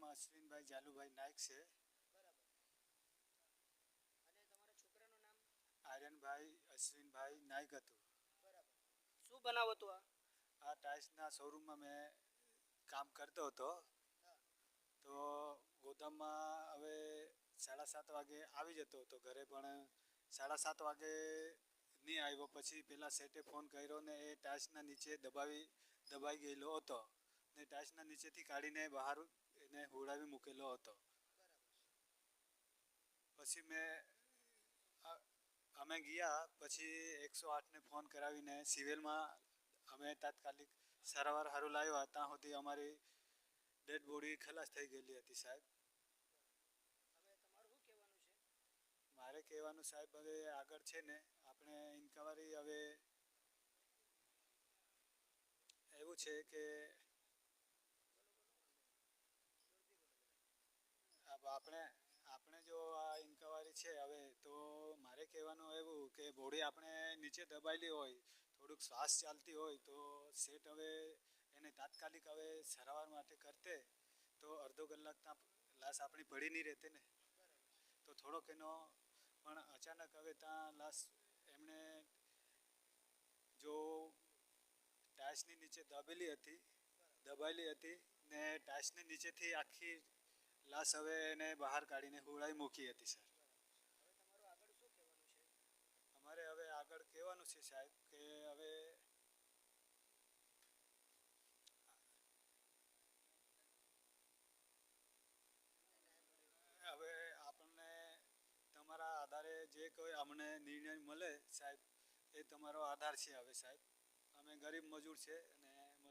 નામ અશ્વિનભાઈ જાલુભાઈ નાયક છે. બરાબર. અને તમારા છોકરાનું નામ? આર્યનભાઈ અશ્વિનભાઈ નાયક હતું. બરાબર. શું બનાવ હતો આ? આ ટાઇલ્સના શોરૂમમાં મેં કામ કરતો હતો. હા. તો ગોદામમાં હવે 7:30 વાગે આવી જતો હતો ઘરે, પણ 7:30 વાગે નહીં આવ્યો. પછી પેલા સેટે ફોન કર્યો ને એ ટાઇલ્સના નીચે દબાઈ ગયેલો હતો ને ટાઇલ્સના નીચેથી કાઢીને બહાર એને હુડાવી મૂકેલો હતો. બરાબર. પછી અમે ગયા, પછી 108ને ફોન કરાવીને સિવિલમાં અમે તાત્કાલિક સારવાર સારું લાવ્યા. ત્યાં સુધી અમારી ડેડ બોડી ખલાસ થઈ ગયેલી હતી સાહેબ. હવે તમારું શું કહેવાનું છે? મારે કહેવાનું સાહેબ, હવે આગળ છે ને આપણે ઇન્કવાયરી હવે એવું છે કે આપણે જો આ ઇન્કવાયરી છે હવે, તો મારે કહેવાનું એવું કે બોડી આપણે નીચે દબાયેલી હોય, થોડુંક શ્વાસ ચાલતી હોય તો સેટ હવે એને તાત્કાલિક હવે સારવાર માટે કરતે તો અડધો કલાક ત્યાં લાશ આપણી પડી નહીં રહેતે ને. તો થોડોક એનો પણ અચાનક હવે ત્યાં લાશ એમણે જો ટાઇલ્સની નીચે દબાયેલી હતી ને ટાઇલ્સની નીચેથી આખી લાશ હવે એને બહાર કાઢીને હુડાઈ મૂકી હતી સર. હવે તમારું આગળ શું કહેવાનું છે? અમારે હવે આગળ કહેવાનું છે સાહેબ કે હવે આપણને તમારા આધારે જે કોઈ અમને નિર્ણય મળે સાહેબ, એ તમારો આધાર છે. હવે સાહેબ અમે ગરીબ મજૂર છે અને